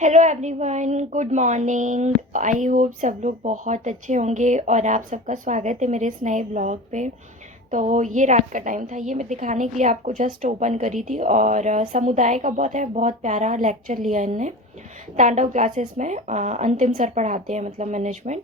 Hello everyone, good morning. I hope सब लोग बहुत अच्छे होंगे और आप सबका स्वागत है मेरे इस नए ब्लॉग पे। तो ये रात का टाइम था, ये मैं दिखाने के लिए आपको जस्ट ओपन करी थी। और समुदाय का बहुत प्यारा लेक्चर लिया इनने तांडव क्लासेस में। अंतिम सर पढ़ाते हैं, मतलब मैनेजमेंट।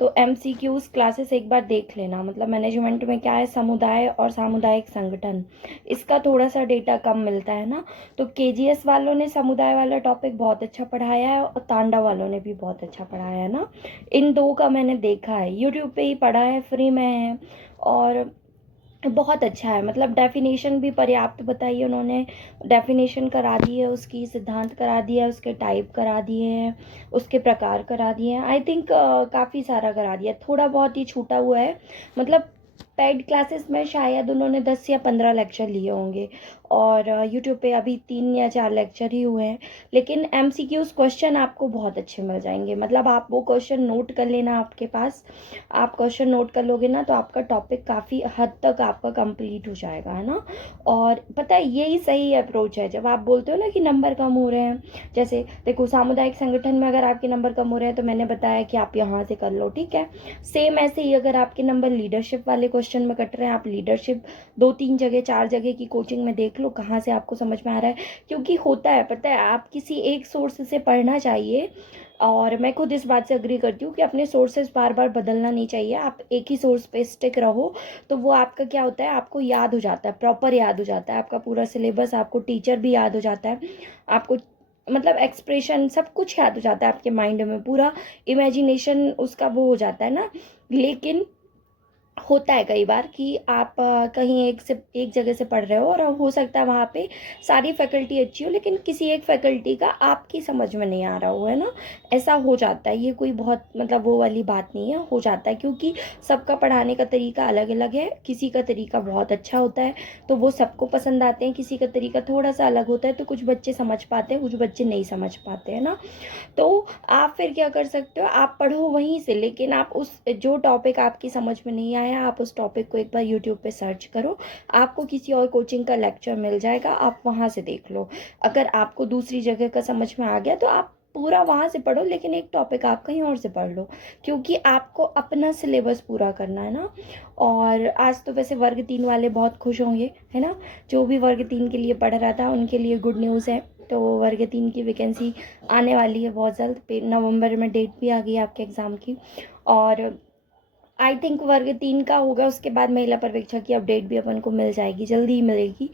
तो एमसीक्यूज क्लासेस एक बार देख लेना। मतलब मैनेजमेंट में क्या है, समुदाय और सामुदायिक संगठन, इसका थोड़ा सा डेटा कम मिलता है ना। तो केजीएस वालों ने समुदाय वाला टॉपिक बहुत अच्छा पढ़ाया है और तांडव वालों ने भी बहुत अच्छा पढ़ाया है ना। इन दो का मैंने देखा है, यूट्यूब पे ही पढ़ा है, फ्री में है। और बहुत अच्छा है, मतलब डेफिनेशन भी पर्याप्त बताई है उन्होंने। डेफिनेशन करा दी है उसकी, सिद्धांत करा दिया है उसके, टाइप करा दिए हैं, उसके प्रकार करा दिए हैं। आई थिंक काफ़ी सारा करा दिया, थोड़ा बहुत ही छूटा हुआ है। मतलब पेड क्लासेस में शायद उन्होंने 10 या 15 लेक्चर लिए होंगे और यूट्यूब पे अभी 3 या 4 लेक्चर ही हुए हैं। लेकिन एमसीक्यूज क्वेश्चन आपको बहुत अच्छे मिल जाएंगे। मतलब आप वो क्वेश्चन नोट कर लेना आपके पास। आप क्वेश्चन नोट कर लोगे ना तो आपका टॉपिक काफ़ी हद तक आपका कंप्लीट हो जाएगा, है ना। और पता है, यही सही अप्रोच है। जब आप बोलते हो ना कि नंबर कम हो रहे हैं, जैसे देखो सामुदायिक संगठन में अगर आपके नंबर कम हो रहे हैं तो मैंने बताया कि आप यहाँ से कर लो, ठीक है। सेम ऐसे ही अगर आपके नंबर लीडरशिप वाले क्वेश्चन में कट रहे हैं, आप लीडरशिप 2-3 जगह 4 जगह की कोचिंग में देख लो कहाँ से आपको समझ में आ रहा है। क्योंकि होता है, पता है, आप किसी एक सोर्स से पढ़ना चाहिए। और मैं खुद इस बात से अग्री करती हूँ कि अपने सोर्सेज बार बार बदलना नहीं चाहिए। आप एक ही सोर्स पे स्टिक रहो तो वो आपका क्या होता है, आपको याद हो जाता है, प्रॉपर याद हो जाता है आपका पूरा सिलेबस, आपको टीचर भी याद हो जाता है, आपको मतलब एक्सप्रेशन सब कुछ याद हो जाता है आपके माइंड में, पूरा इमेजिनेशन उसका वो हो जाता है ना। लेकिन होता है कई बार कि आप कहीं एक जगह से पढ़ रहे हो और हो सकता है वहाँ पे सारी फैकल्टी अच्छी हो लेकिन किसी एक फैकल्टी का आपकी समझ में नहीं आ रहा हो, है ना। ऐसा हो जाता है, ये कोई बहुत मतलब वो वाली बात नहीं है, हो जाता है। क्योंकि सबका पढ़ाने का तरीका अलग अलग है। किसी का तरीका बहुत अच्छा होता है तो वो सबको पसंद आते हैं, किसी का तरीका थोड़ा सा अलग होता है तो कुछ बच्चे समझ पाते हैं, कुछ बच्चे नहीं समझ पाते हैं ना। तो आप फिर क्या कर सकते हो, आप पढ़ो वहीं से, लेकिन आप उस जो टॉपिक आपकी समझ में नहीं आया आप उस टॉपिक को एक बार यूट्यूब पे सर्च करो। आपको किसी और कोचिंग का लेक्चर मिल जाएगा, आप वहाँ से देख लो। अगर आपको दूसरी जगह का समझ में आ गया तो आप पूरा वहाँ से पढ़ो, लेकिन एक टॉपिक आप कहीं और से पढ़ लो। क्योंकि आपको अपना सिलेबस पूरा करना है ना। और आज तो वैसे वर्ग 3 वाले बहुत खुश होंगे, है ना। जो भी वर्ग 3 के लिए पढ़ रहा था उनके लिए गुड न्यूज़ है। तो वर्ग 3 की वैकेंसी आने वाली है बहुत जल्द। नवंबर में डेट भी आ गई आपके एग्ज़ाम की। और आई थिंक वर्ग 3 का होगा, उसके बाद महिला पर्यवेक्षक की अपडेट भी अपन को मिल जाएगी, जल्दी ही मिलेगी,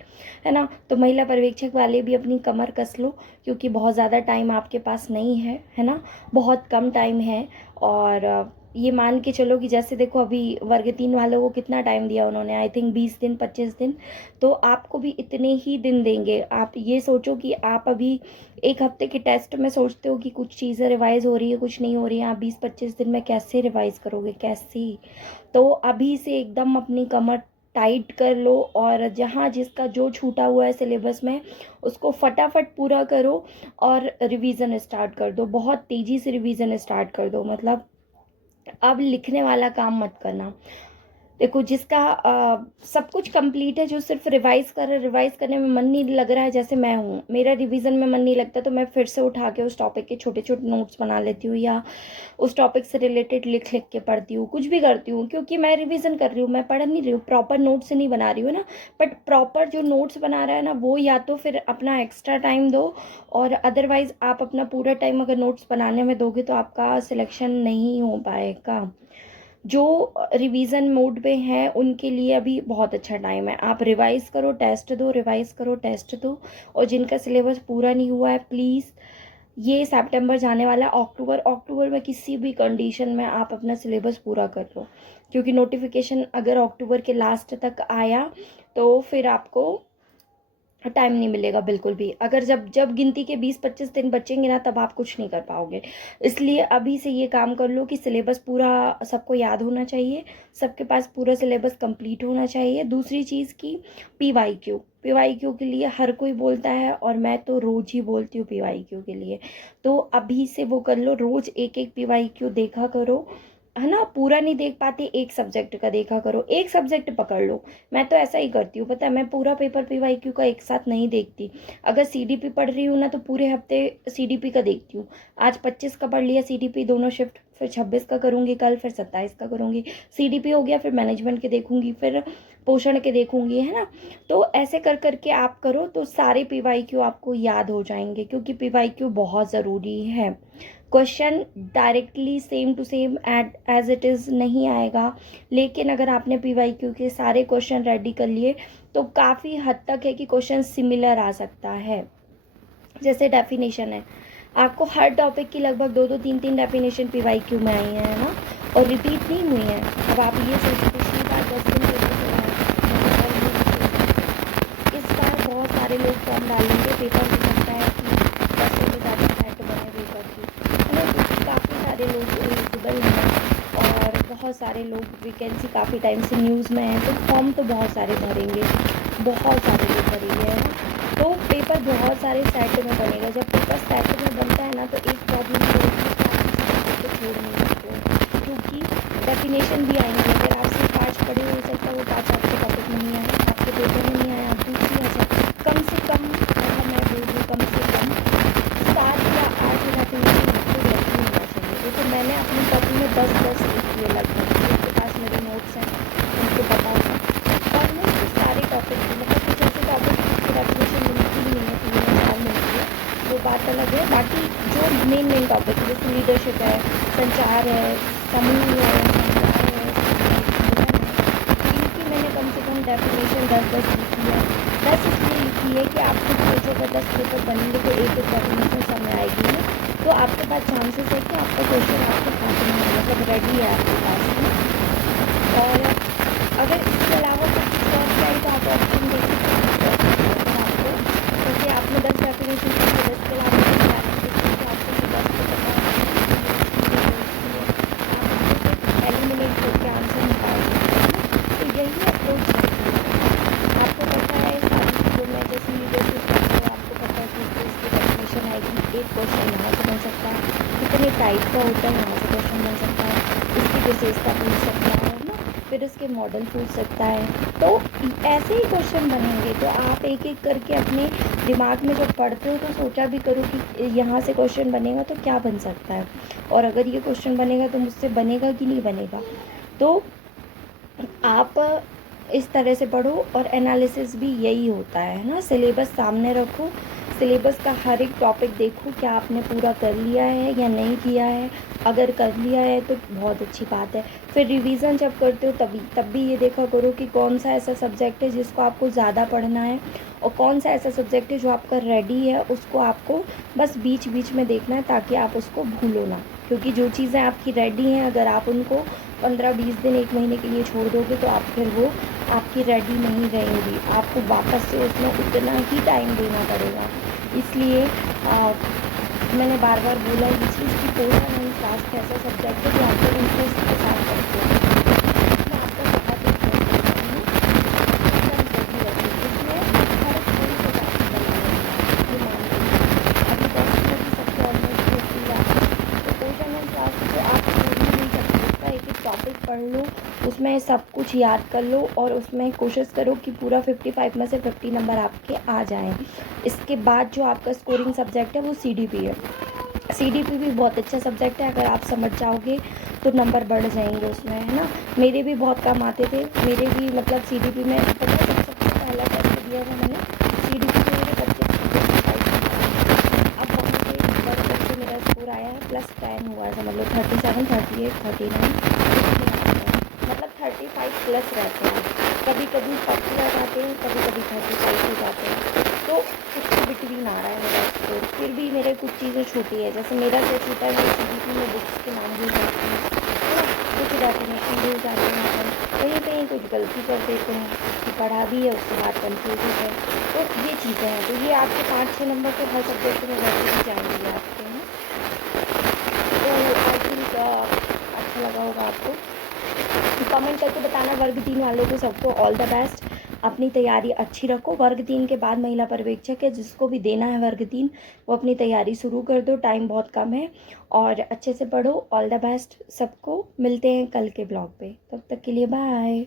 है ना। तो महिला पर्यवेक्षक वाले भी अपनी कमर कस लो, क्योंकि बहुत ज़्यादा टाइम आपके पास नहीं है ना। बहुत कम टाइम है। और ये मान के चलो कि जैसे देखो अभी वर्ग 3 वालों को कितना टाइम दिया उन्होंने, आई थिंक 20 दिन 25 दिन। तो आपको भी इतने ही दिन देंगे। आप ये सोचो कि आप अभी एक हफ्ते के टेस्ट में सोचते हो कि कुछ चीज़ें रिवाइज हो रही है, कुछ नहीं हो रही है, आप 20-25 दिन में कैसे रिवाइज करोगे, कैसे। तो अभी से एकदम अपनी कमर टाइट कर लो और जहाँ जिसका जो छूटा हुआ है सिलेबस में उसको फटाफट पूरा करो। और रिवीजन स्टार्ट कर दो, बहुत तेज़ी से रिवीजन स्टार्ट कर दो। मतलब अब लिखने वाला काम मत करना। देखो जिसका सब कुछ कंप्लीट है, जो सिर्फ रिवाइज कर रहा है, रिवाइज करने में मन नहीं लग रहा है, जैसे मैं हूँ, मेरा रिवीजन में मन नहीं लगता तो मैं फिर से उठा के उस टॉपिक के छोटे छोटे नोट्स बना लेती हूँ या उस टॉपिक से रिलेटेड लिख लिख के पढ़ती हूँ, कुछ भी करती हूँ। क्योंकि मैं रिवीजन कर रही हूँ, मैं पढ़ नहीं रही हूँ, प्रॉपर नोट्स नहीं बना रही हूँ ना। बट प्रॉपर जो नोट्स बना रहा है ना वो या तो फिर अपना एक्स्ट्रा टाइम दो, और अदरवाइज आप अपना पूरा टाइम अगर नोट्स बनाने में दोगे तो आपका सिलेक्शन नहीं हो पाएगा। जो रिवीजन मोड पे हैं उनके लिए अभी बहुत अच्छा टाइम है। आप रिवाइज करो, टेस्ट दो, रिवाइज करो, टेस्ट दो। और जिनका सिलेबस पूरा नहीं हुआ है प्लीज़, ये सितंबर जाने वाला, अक्टूबर अक्टूबर में किसी भी कंडीशन में आप अपना सिलेबस पूरा कर लो। क्योंकि नोटिफिकेशन अगर अक्टूबर के लास्ट तक आया तो फिर आपको टाइम नहीं मिलेगा बिल्कुल भी। अगर जब जब गिनती के 20-25 दिन बचेंगे ना तब आप कुछ नहीं कर पाओगे। इसलिए अभी से ये काम कर लो कि सिलेबस पूरा सबको याद होना चाहिए, सबके पास पूरा सिलेबस कंप्लीट होना चाहिए। दूसरी चीज़ की पीवाईक्यू के लिए हर कोई बोलता है और मैं तो रोज़ ही बोलती हूँ पीवाईक्यू के लिए। तो अभी से वो कर लो, रोज़ एक एक पीवाईक्यू देखा करो। है ना, पूरा नहीं देख पाते, एक सब्जेक्ट का देखा करो, एक सब्जेक्ट पकड़ लो। मैं तो ऐसा ही करती हूँ, पता है, मैं पूरा पेपर पीवाईक्यू का एक साथ नहीं देखती। अगर सीडीपी पढ़ रही हूँ ना तो पूरे हफ्ते सीडीपी का देखती हूँ। आज 25 का पढ़ लिया सीडीपी दोनों शिफ्ट, फिर 26 का करूँगी कल, फिर 27 का करूँगी। सीडीपी हो गया, फिर मैनेजमेंट के देखूँगी, फिर पोषण के देखूँगी, है ना। तो ऐसे कर करके आप करो तो सारे पीवाईक्यू आपको याद हो जाएंगे, क्योंकि पीवाईक्यू बहुत ज़रूरी है। Question directly same to same as it is नहीं आएगा, लेकिन अगर आपने पीवाईक्यू के सारे क्वेश्चन रेडी कर लिए तो काफ़ी हद तक है कि क्वेश्चन सिमिलर आ सकता है। जैसे डेफिनेशन है, आपको हर टॉपिक की लगभग 2-3 डेफिनेशन पीवाईक्यू में आई है ना, और रिपीट नहीं हुई है। अब आप ये सोचो पिछली बार 10 दिन पेपर चला इस बार बहुत सारे लोग फॉर्म डालेंगे, पेपर हो सकता है कि 10 से ज़्यादा सेट बने पेपर की, है ना, क्योंकि काफ़ी सारे लोग एलिजिबल हैं और बहुत सारे लोग वैकेंसी काफ़ी टाइम से न्यूज़ में है, तो फॉर्म तो बहुत सारे भरेंगे, बहुत सारे लोग भरेंगे, है ना। तो पेपर बहुत सारे सेट में बनेगा। जब पेपर सेट में बनता है ना तो एक प्रॉब्लम ये होती है कि आप किसी टॉपिक को छोड़ नहीं सकते हो, क्योंकि डेफिनेशन भी आएंगे। अगर आप सिर्फ 5 पढ़े हो सकता है वो 5 आपके टॉपिक में नहीं आए, आपके पेपर में नहीं आया, आप दूसरी अच्छा कम से कम, अगर मैं बोल दूँ कम से कम 7 या 8 डेफिनेशन आपको रखनी होना चाहिए। देखो मैंने अपनी कॉपी में 10-10 लिखी है लगभग, जिसके पास मेरे नोट्स हैं उनको पता होगा। ऑलमोस्ट सारे टॉपिक मतलब कुछ ऐसे टॉपिक डेफिनेशन मिलती ही नहीं है, 3 या 4 मिलती है, वो बात अलग है। बाकी जो मेन टॉपिक है जैसे लीडरशिप है, संचार है, समूह है, संचार है, इनकी मैंने कम से कम डेफिनेशन 10-10 लिखी है। 10 इसलिए लिखी है कि आप खुद सोचो अगर 10 पेपर बनेंगे तो एक डेफिनेशन समय आएगी ना, तो आपके पास चांसेस है कि आपका क्वेश्चन आपके हाथ में है, मतलब रेडी है आपके पास में। और अगर इसके अलावा कुछ और चाहिए तो आप ऑप्शन देख सकते हैं आपको, जैसे आपने 10 डेफिनेशन की 10 के अलावा एलिमिनेट करके आंसर निकाल सकते हैं। तो यही अप्रोच आपको पता है सारी चीज़ों में, जैसे लीडरशिप करते हो आपको पता है कि इसकी डेफिनेशन आएगी, एक क्वेश्चन यहाँ से बन सकता है, कितने टाइप का होता है यहाँ से क्वेश्चन बन सकता है, इसकी विशेषता पूछ सकता है ना, फिर इसके मॉडल पूछ सकता है। तो ऐसे ही क्वेश्चन बनेंगे। तो आप एक एक करके अपने दिमाग में जब पढ़ते हो तो सोचा भी करो कि यहाँ से क्वेश्चन बनेगा तो क्या बन सकता है, और अगर ये क्वेश्चन बनेगा तो मुझसे बनेगा कि नहीं बनेगा। तो आप इस तरह से पढ़ो, और एनालिसिस भी यही होता है ना, सिलेबस सामने रखो, सिलेबस का हर एक टॉपिक देखो क्या आपने पूरा कर लिया है या नहीं किया है। अगर कर लिया है तो बहुत अच्छी बात है। फिर रिवीजन जब करते हो तब भी ये देखा करो कि कौन सा ऐसा सब्जेक्ट है जिसको आपको ज़्यादा पढ़ना है, और कौन सा ऐसा सब्जेक्ट है जो आपका रेडी है, उसको आपको बस बीच बीच में देखना है ताकि आप उसको भूलो ना। क्योंकि जो चीज़ें आपकी रेडी हैं अगर आप उनको 15-20 दिन 1 महीने के लिए छोड़ दोगे तो आप फिर वो आपकी रेडी नहीं रहेंगी, आपको वापस से उसमें उतना ही टाइम देना पड़ेगा। इसलिए मैंने बार बार बोला ये चीज़ कि पोषण एंड स्वास्थ्य ऐसा सब्जेक्ट है जो आपको इंटरेस्ट के साथ पढ़ते हैं, इसमें आपका बहुत इंटरेस्ट है ना, इसमें हर कोई से टॉपिक बनाने ये मान लीजिए अभी 10 में भी सबसे ऑलमोस्ट 50 लाख, तो पोषण एंड स्वास्थ्य को आप छोड़ ही नहीं सकते, उसका एक एक टॉपिक पढ़ लो, उसमें सब कुछ याद कर लो, और उसमें कोशिश करो कि पूरा 55 में से 50 नंबर आपके आ जाएं। इसके बाद जो आपका स्कोरिंग सब्जेक्ट है वो सीडीपी है। सीडीपी भी बहुत अच्छा सब्जेक्ट है, अगर आप समझ जाओगे तो नंबर बढ़ जाएंगे उसमें, है ना। मेरे भी बहुत काम आते थे, मेरे भी मतलब सीडीपी में पता है जब सबसे पहला टेस्ट दिया था मैंने सीडीपी में, मेरे बच्चे अब वहाँ से नंबर से मेरा स्कोर आया है +10 हुआ है, समझ लो 37, 38, 39, मतलब 35 प्लस रहते हैं। कभी कभी 40 आ जाते हैं, कभी कभी 35 हो जाते हैं, तो कुछ बिटवीन आ रहा है मेरा स्कोर। फिर भी मेरे कुछ चीज़ें छूटी है, जैसे मेरा क्या छूटा है, मेरी सीडीपी में बुक्स के नाम भूल जाती हैं, है ना, कुछ डेफिनेशन भूल जाते हैं, कहीं कहीं कुछ गलती कर देते हैं कि पढ़ा भी है उसके बाद कन्फ्यूज हो गए। तो ये चीज़ें हैं, तो ये आपके 5-6 नंबर तो हर सब्जेक्ट में वैसे भी जाएंगे आपके, हैं। तो आई थिंक अच्छा लगा होगा आपको। कमेंट करके बताना वर्ग 3 वालों को सबको ऑल द बेस्ट। अपनी तैयारी अच्छी रखो। वर्ग 3 के बाद महिला पर्यवेक्षक है, जिसको भी देना है वर्ग 3 वो अपनी तैयारी शुरू कर दो, टाइम बहुत कम है। और अच्छे से पढ़ो। ऑल द बेस्ट सबको। मिलते हैं कल के ब्लॉग पे, तब तक के लिए बाय।